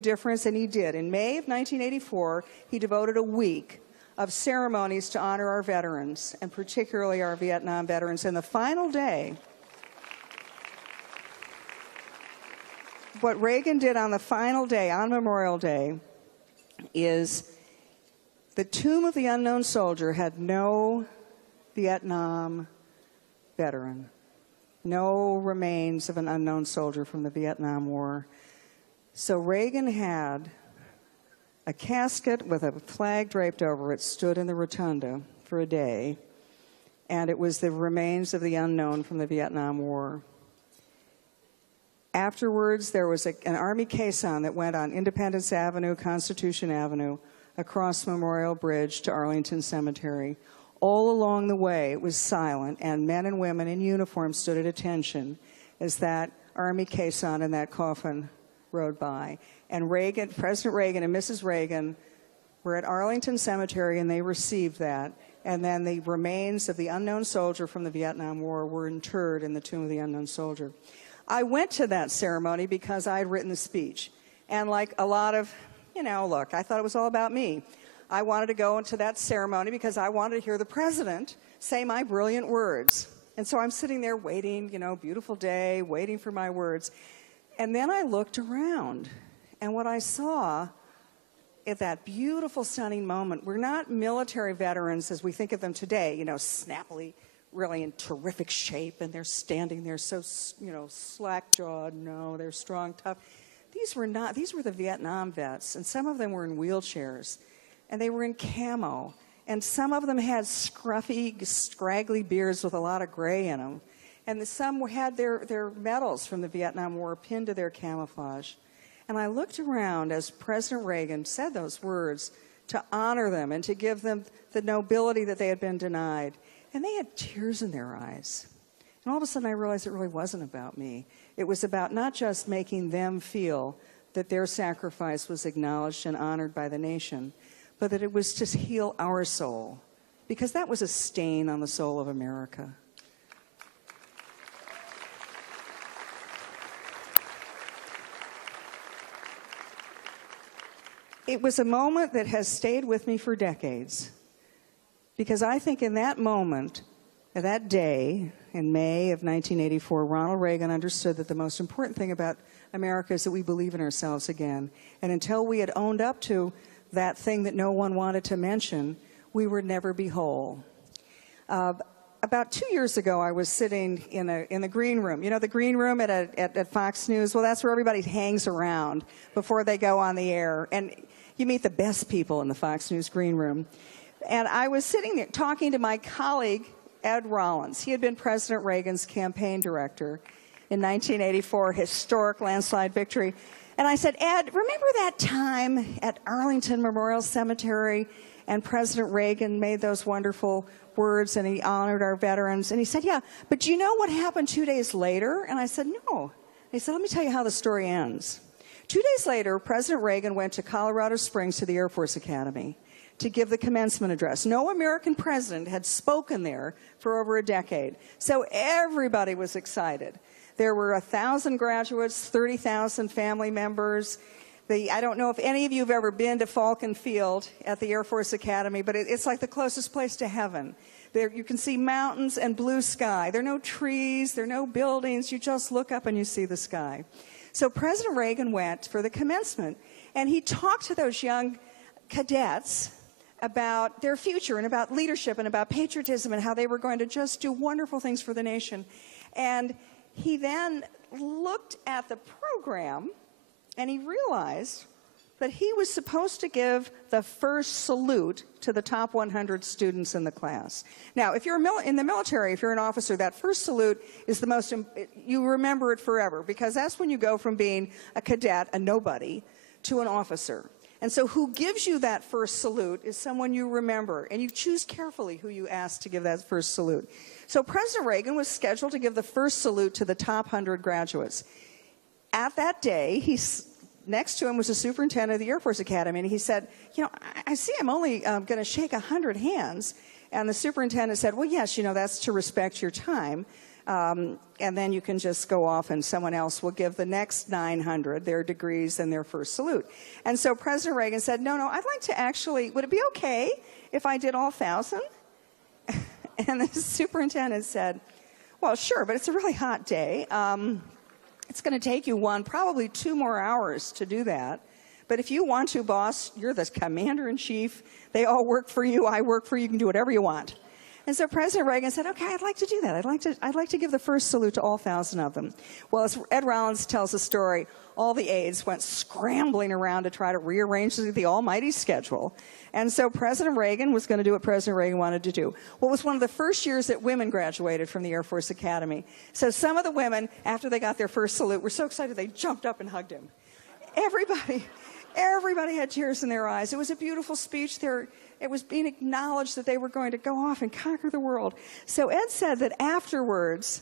difference, and he did. In May of 1984, he devoted a week of ceremonies to honor our veterans, and particularly our Vietnam veterans. And the final day, what Reagan did on the final day, on Memorial Day, is the tomb of the unknown soldier had no Vietnam veteran, no remains of an unknown soldier from the Vietnam War. So Reagan had a casket with a flag draped over it, stood in the rotunda for a day, and it was the remains of the unknown from the Vietnam War. Afterwards, there was an Army caisson that went on Independence Avenue, Constitution Avenue, across Memorial Bridge to Arlington Cemetery. All along the way, it was silent, and men and women in uniform stood at attention as that Army caisson and that coffin rode by. And Reagan, President Reagan and Mrs. Reagan were at Arlington Cemetery, and they received that. And then the remains of the unknown soldier from the Vietnam War were interred in the tomb of the unknown soldier. I went to that ceremony because I had written the speech. And like a lot of, look, I thought it was all about me. I wanted to go into that ceremony because I wanted to hear the president say my brilliant words. And so I'm sitting there waiting, beautiful day, waiting for my words. And then I looked around, and what I saw at that beautiful, stunning moment were not military veterans as we think of them today, snappily, really in terrific shape, and they're standing there so, slack-jawed. No, they're strong, tough. These were the Vietnam vets, and some of them were in wheelchairs, and they were in camo, and some of them had scruffy, scraggly beards with a lot of gray in them. And some had their medals from the Vietnam War pinned to their camouflage. And I looked around as President Reagan said those words to honor them and to give them the nobility that they had been denied. And they had tears in their eyes. And all of a sudden I realized it really wasn't about me. It was about not just making them feel that their sacrifice was acknowledged and honored by the nation, but that it was to heal our soul. Because that was a stain on the soul of America. It was a moment that has stayed with me for decades, because I think in that moment, that day, in May of 1984, Ronald Reagan understood that the most important thing about America is that we believe in ourselves again. And until we had owned up to that thing that no one wanted to mention, we would never be whole. About 2 years ago, I was sitting in the green room. The green room at Fox News? Well, that's where everybody hangs around before they go on the air. And you meet the best people in the Fox News green room. And I was sitting there talking to my colleague, Ed Rollins. He had been President Reagan's campaign director in 1984, historic landslide victory. And I said, Ed, remember that time at Arlington Memorial Cemetery and President Reagan made those wonderful words and he honored our veterans? And he said, yeah, but do you know what happened 2 days later? And I said, no. And he said, let me tell you how the story ends. 2 days later, President Reagan went to Colorado Springs to the Air Force Academy to give the commencement address. No American president had spoken there for over a decade. So everybody was excited. There were 1,000 graduates, 30,000 family members. I don't know if any of you have ever been to Falcon Field at the Air Force Academy, but it's like the closest place to heaven. There you can see mountains and blue sky. There are no trees, there are no buildings. You just look up and you see the sky. So President Reagan went for the commencement, and he talked to those young cadets about their future and about leadership and about patriotism and how they were going to just do wonderful things for the nation. And he then looked at the program, and he realized that he was supposed to give the first salute to the top 100 students in the class. Now, if you're in the military, if you're an officer, that first salute is the most, you remember it forever, because that's when you go from being a cadet, a nobody, to an officer. And so who gives you that first salute is someone you remember, and you choose carefully who you ask to give that first salute. So President Reagan was scheduled to give the first salute to the top 100 graduates. At that day, next to him was the superintendent of the Air Force Academy, and he said, I see I'm only going to shake 100 hands. And the superintendent said, well, yes, that's to respect your time. And then you can just go off and someone else will give the next 900 their degrees and their first salute. And so President Reagan said, no, I'd like to actually, would it be okay if I did all 1,000? And the superintendent said, well, sure, but it's a really hot day. It's going to take you probably 2 more hours to do that. But if you want to, boss, you're the commander-in-chief. They all work for you. I work for you. You can do whatever you want. And so President Reagan said, okay, I'd like to do that. I'd like to give the first salute to all 1,000 of them. Well, as Ed Rollins tells the story, all the aides went scrambling around to try to rearrange the almighty schedule. And so President Reagan was going to do what President Reagan wanted to do. Well, it was one of the first years that women graduated from the Air Force Academy. So some of the women, after they got their first salute, were so excited they jumped up and hugged him. Everybody had tears in their eyes. It was a beautiful speech. It was being acknowledged that they were going to go off and conquer the world. So Ed said that afterwards,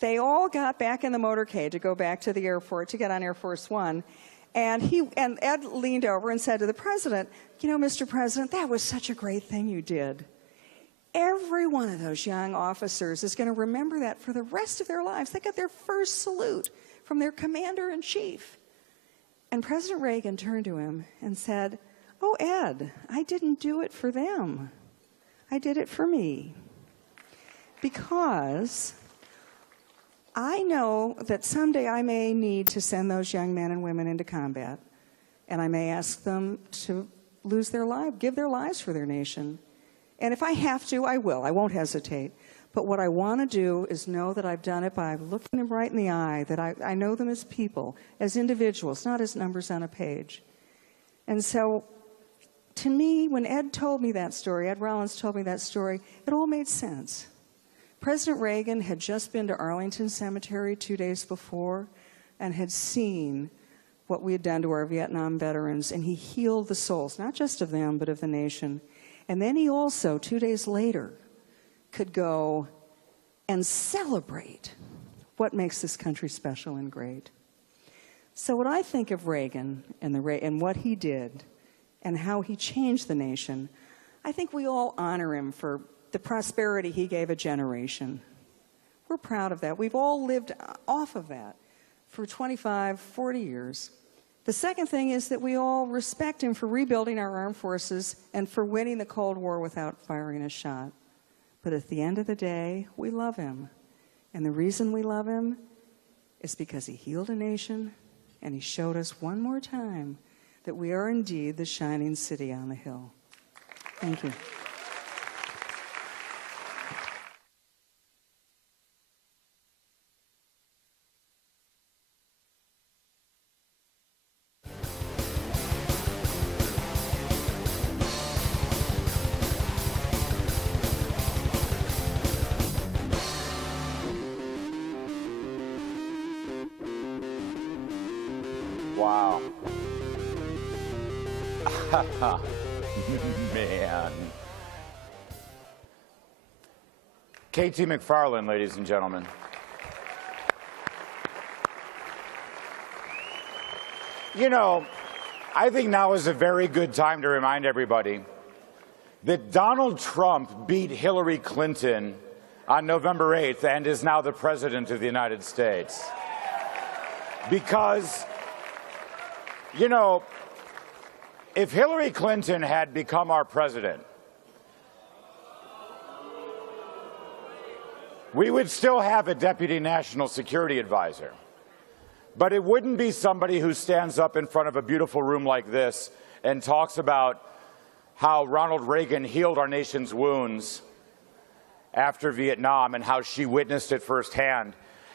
they all got back in the motorcade to go back to the airport to get on Air Force One. And Ed leaned over and said to the president, you know, Mr. President, that was such a great thing you did. Every one of those young officers is going to remember that for the rest of their lives. They got their first salute from their commander-in-chief. And President Reagan turned to him and said, oh, Ed, I didn't do it for them. I did it for me. Because I know that someday I may need to send those young men and women into combat, and I may ask them to lose their lives, give their lives for their nation. And if I have to, I will. I won't hesitate. But what I want to do is know that I've done it by looking them right in the eye, that I know them as people, as individuals, not as numbers on a page. And so, to me, when Ed told me that story, Ed Rollins told me that story, it all made sense. President Reagan had just been to Arlington Cemetery 2 days before and had seen what we had done to our Vietnam veterans, and he healed the souls, not just of them, but of the nation. And then he also, 2 days later, could go and celebrate what makes this country special and great. So what I think of Reagan and what he did and how he changed the nation, I think we all honor him for the prosperity he gave a generation. We're proud of that. We've all lived off of that for 25, 40 years. The second thing is that we all respect him for rebuilding our armed forces and for winning the Cold War without firing a shot. But at the end of the day, we love him. And the reason we love him is because he healed a nation and he showed us one more time that we are indeed the shining city on the hill. Thank you. Wow. Man. K.T. McFarland, ladies and gentlemen. You know, I think now is a very good time to remind everybody that Donald Trump beat Hillary Clinton on November 8th and is now the President of the United States. Because, you know, if Hillary Clinton had become our president, we would still have a deputy national security advisor. But it wouldn't be somebody who stands up in front of a beautiful room like this and talks about how Ronald Reagan healed our nation's wounds after Vietnam and how she witnessed it firsthand,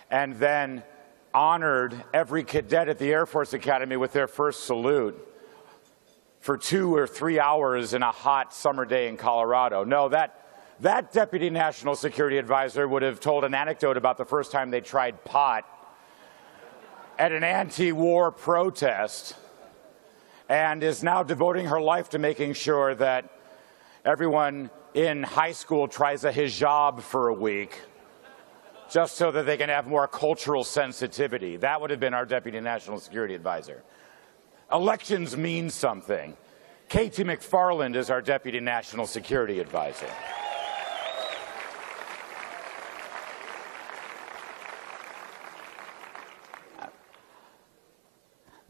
and then honored every cadet at the Air Force Academy with their first salute for 2 or 3 hours in a hot summer day in Colorado. No, that deputy national security advisor would have told an anecdote about the first time they tried pot at an anti-war protest, and is now devoting her life to making sure that everyone in high school tries a hijab for a week just so that they can have more cultural sensitivity. That would have been our deputy national security advisor. Elections mean something. K.T. McFarland is our deputy national security advisor.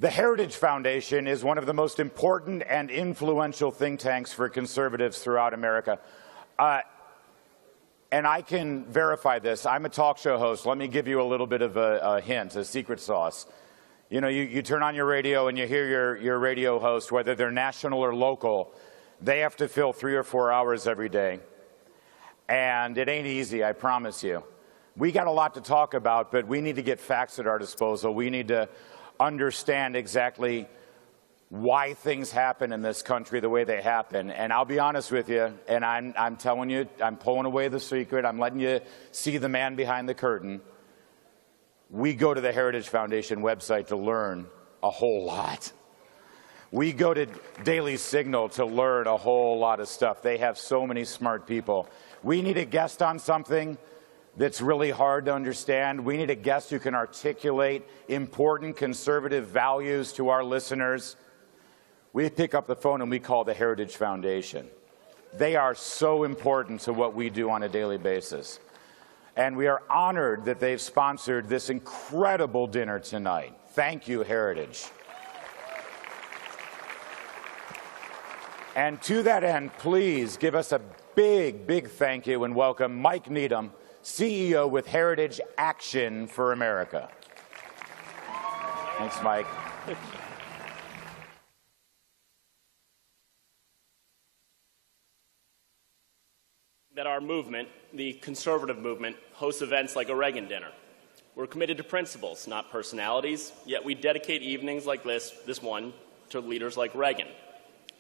The Heritage Foundation is one of the most important and influential think tanks for conservatives throughout America. And I can verify this. I'm a talk show host. Let me give you a little bit of a hint, a secret sauce. You know, you turn on your radio and you hear your radio host, whether they're national or local, they have to fill 3 or 4 hours every day. And it ain't easy, I promise you. We got a lot to talk about, but we need to get facts at our disposal. We need to understand exactly why things happen in this country the way they happen. And I'll be honest with you, and I'm telling you, I'm pulling away the secret. I'm letting you see the man behind the curtain. We go to the Heritage Foundation website to learn a whole lot. We go to Daily Signal to learn a whole lot of stuff. They have so many smart people. We need a guest on something that's really hard to understand. We need a guest who can articulate important conservative values to our listeners. We pick up the phone and we call the Heritage Foundation. They are so important to what we do on a daily basis. And we are honored that they've sponsored this incredible dinner tonight. Thank you, Heritage. And to that end, please give us a big, big thank you and welcome Mike Needham, CEO with Heritage Action for America. Thanks, Mike. That our movement, the conservative movement, hosts events like a Reagan dinner. We're committed to principles, not personalities, yet we dedicate evenings like this one, to leaders like Reagan.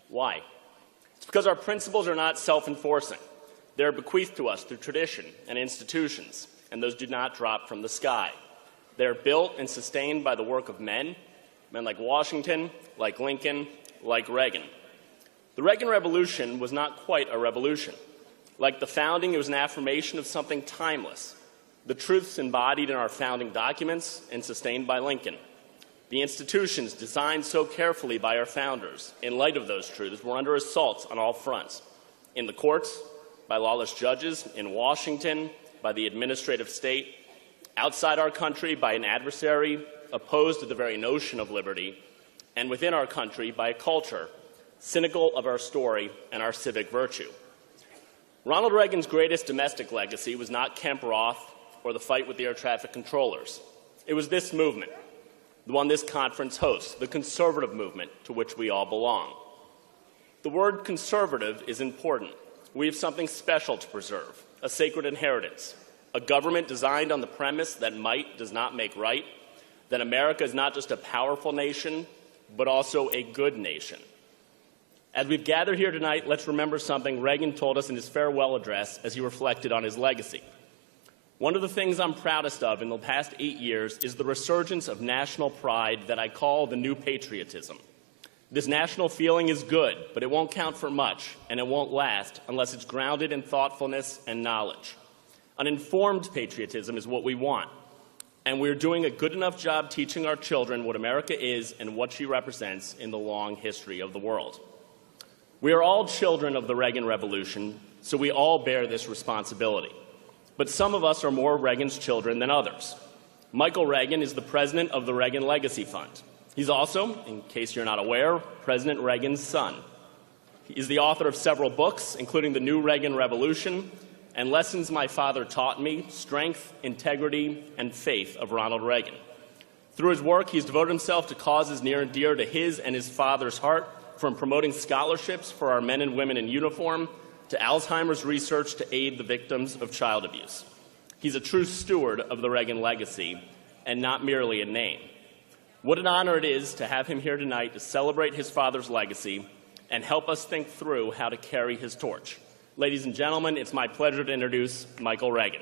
Why? It's because our principles are not self-enforcing. They're bequeathed to us through tradition and institutions, and those do not drop from the sky. They're built and sustained by the work of men like Washington, like Lincoln, like Reagan. The Reagan Revolution was not quite a revolution. Like the founding, it was an affirmation of something timeless, the truths embodied in our founding documents and sustained by Lincoln. The institutions designed so carefully by our founders, in light of those truths, were under assault on all fronts. In the courts, by lawless judges, in Washington, by the administrative state, outside our country, by an adversary opposed to the very notion of liberty, and within our country, by a culture cynical of our story and our civic virtue. Ronald Reagan's greatest domestic legacy was not Kemp Roth or the fight with the air traffic controllers. It was this movement, the one this conference hosts, the conservative movement to which we all belong. The word conservative is important. We have something special to preserve, a sacred inheritance, a government designed on the premise that might does not make right, that America is not just a powerful nation, but also a good nation. As we've gathered here tonight, let's remember something Reagan told us in his farewell address as he reflected on his legacy. One of the things I'm proudest of in the past 8 years is the resurgence of national pride that I call the new patriotism. This national feeling is good, but it won't count for much, and it won't last unless it's grounded in thoughtfulness and knowledge. An informed patriotism is what we want, and we're doing a good enough job teaching our children what America is and what she represents in the long history of the world. We are all children of the Reagan Revolution, so we all bear this responsibility. But some of us are more Reagan's children than others. Michael Reagan is the president of the Reagan Legacy Fund. He's also, in case you're not aware, President Reagan's son. He is the author of several books, including The New Reagan Revolution and Lessons My Father Taught Me, Strength, Integrity, and Faith of Ronald Reagan. Through his work, he's devoted himself to causes near and dear to his and his father's heart, from promoting scholarships for our men and women in uniform to Alzheimer's research to aid the victims of child abuse. He's a true steward of the Reagan legacy and not merely a name. What an honor it is to have him here tonight to celebrate his father's legacy and help us think through how to carry his torch. Ladies and gentlemen, it's my pleasure to introduce Michael Reagan.